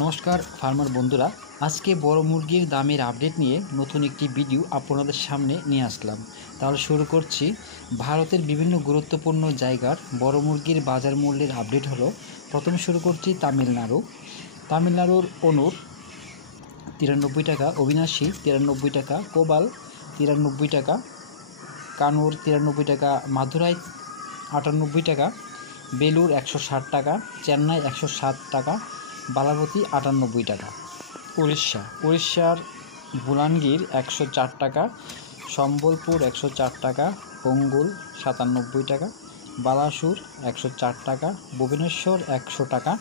নমস্কার ফার্মার বন্ধুরা, আজকে বড় মুরগির দামের আপডেট নিয়ে নতুন একটি ভিডিও আপনাদের সামনে নিয়ে আসলাম। তাহলে শুরু করছি। ভারতের বিভিন্ন গুরুত্বপূর্ণ জায়গার বড় মুরগির বাজার মূল্যের আপডেট হলো। প্রথমে শুরু করছি তামিলনাড়ুর অনুর 93 টাকা, অবিনাশী 93 টাকা, কোবাল 93 টাকা, কানুর 93 টাকা, মাদুরাই 98 টাকা, বেলুর 160 টাকা, চেন্নাই 107 টাকা, বালাবতী 98 টাকা। উড়িষ্যার বুলানগীর 104 টাকা, সম্বলপুর 104 টাকা, অঙ্গুল 97 টাকা, বালাসুর 104 টাকা, ভুবনেশ্বর 100 টাকা,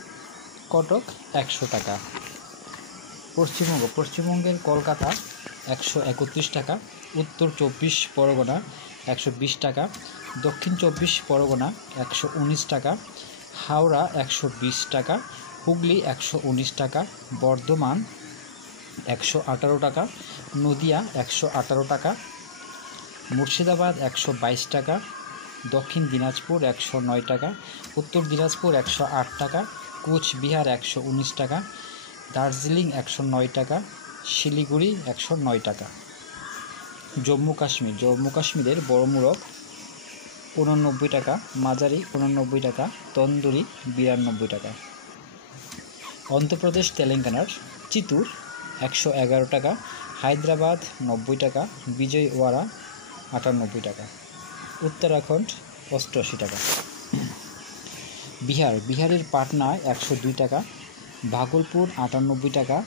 কটক 100 টাকা। পশ্চিমবঙ্গের কলকাতা 131 টাকা, উত্তর 24 পরগনা 120 টাকা, দক্ষিণ 24 পরগনা 119 টাকা, হাওড়া 120 টাকা, হুগলি 119 টাকা, বর্ধমান 118 টাকা, নদিয়া 118 টাকা, মুর্শিদাবাদ 122 টাকা, দক্ষিণ দিনাজপুর 109 টাকা, উত্তর দিনাজপুর 108 টাকা, কোচবিহার 119 টাকা, দার্জিলিং 109 টাকা, শিলিগুড়ি 109 টাকা। জম্মু কাশ্মীরের বড় মুরগ 89 টাকা, মাঝারি 89 টাকা, তন্দুরি 92 টাকা। অন্ধ্রপ্রদেশ তেলেঙ্গানার চিতুর 111 টাকা, হায়দ্রাবাদ 90 টাকা, বিজয়ওয়াড়া 98 টাকা। উত্তরাখণ্ড 88 টাকা। বিহারের পাটনা 102 টাকা, ভাগলপুর 98 টাকা,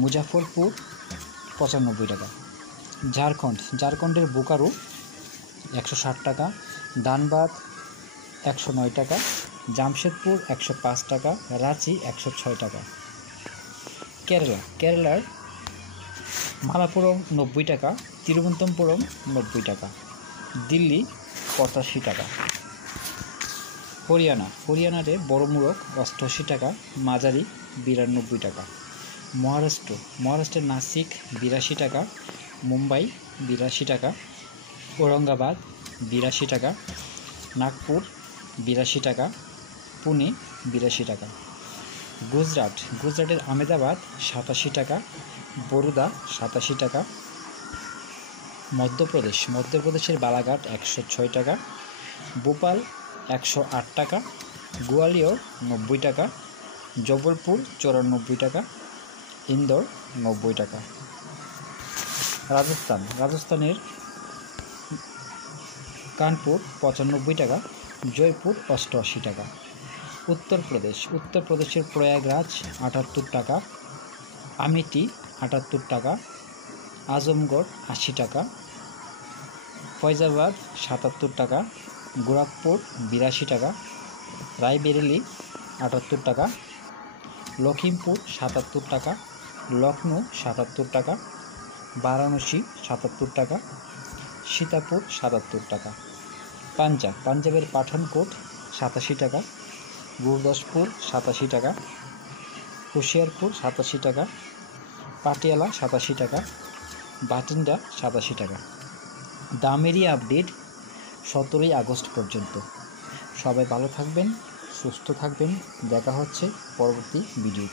মুজাফরপুর 95 টাকা। ঝাড়খণ্ডের বোকারো 160 টাকা, ধানবাদ 109 টাকা, জামশেদপুর 105 টাকা, রাঁচি 106 টাকা। কেরালার মালাপুরম 90 টাকা, তিরুবনন্তপুরম 90 টাকা, দিল্লি 85 টাকা। হরিয়ানাতে বড় মুরগ 88 টাকা, মাঝারি 92 টাকা। মহারাষ্ট্রের নাসিক 82 টাকা, মুম্বাই 82 টাকা, ঔরঙ্গাবাদ 82 টাকা, নাগপুর 82 টাকা, পুনে 82 টাকা। গুজরাটের আহমেদাবাদ 87 টাকা, বরোদা 87 টাকা। মধ্যপ্রদেশের বালাঘাট 106 টাকা, ভোপাল 108 টাকা, গোয়ালিয়র 90 টাকা, জবলপুর 94 টাকা, ইন্দোর 90 টাকা। রাজস্থানের কানপুর 95 টাকা, জয়পুর 88 টাকা। উত্তরপ্রদেশের প্রয়াগরাজ 78 টাকা, আমেঠি 78 টাকা, আজমগড় 80 টাকা, ফৈজাবাদ 77 টাকা, গোরখপুর 82 টাকা, রায়বেরেলি 78 টাকা, লখিমপুর 77 টাকা, লখনৌ 77 টাকা, বারাণসী 77 টাকা, সীতাপুর 77 টাকা। পাঞ্জাবের পাঠানকোট 87 টাকা, গুরদাসপুর 87 টাকা, হুশিয়ারপুর 87 টাকা, পাটিয়ালা 87 টাকা, বাটিন্ডা 87 টাকা। দামেরই আপডেট 17 আগস্ট পর্যন্ত। সবাই ভালো থাকবেন, সুস্থ থাকবেন। দেখা হচ্ছে পরবর্তী ভিডিও।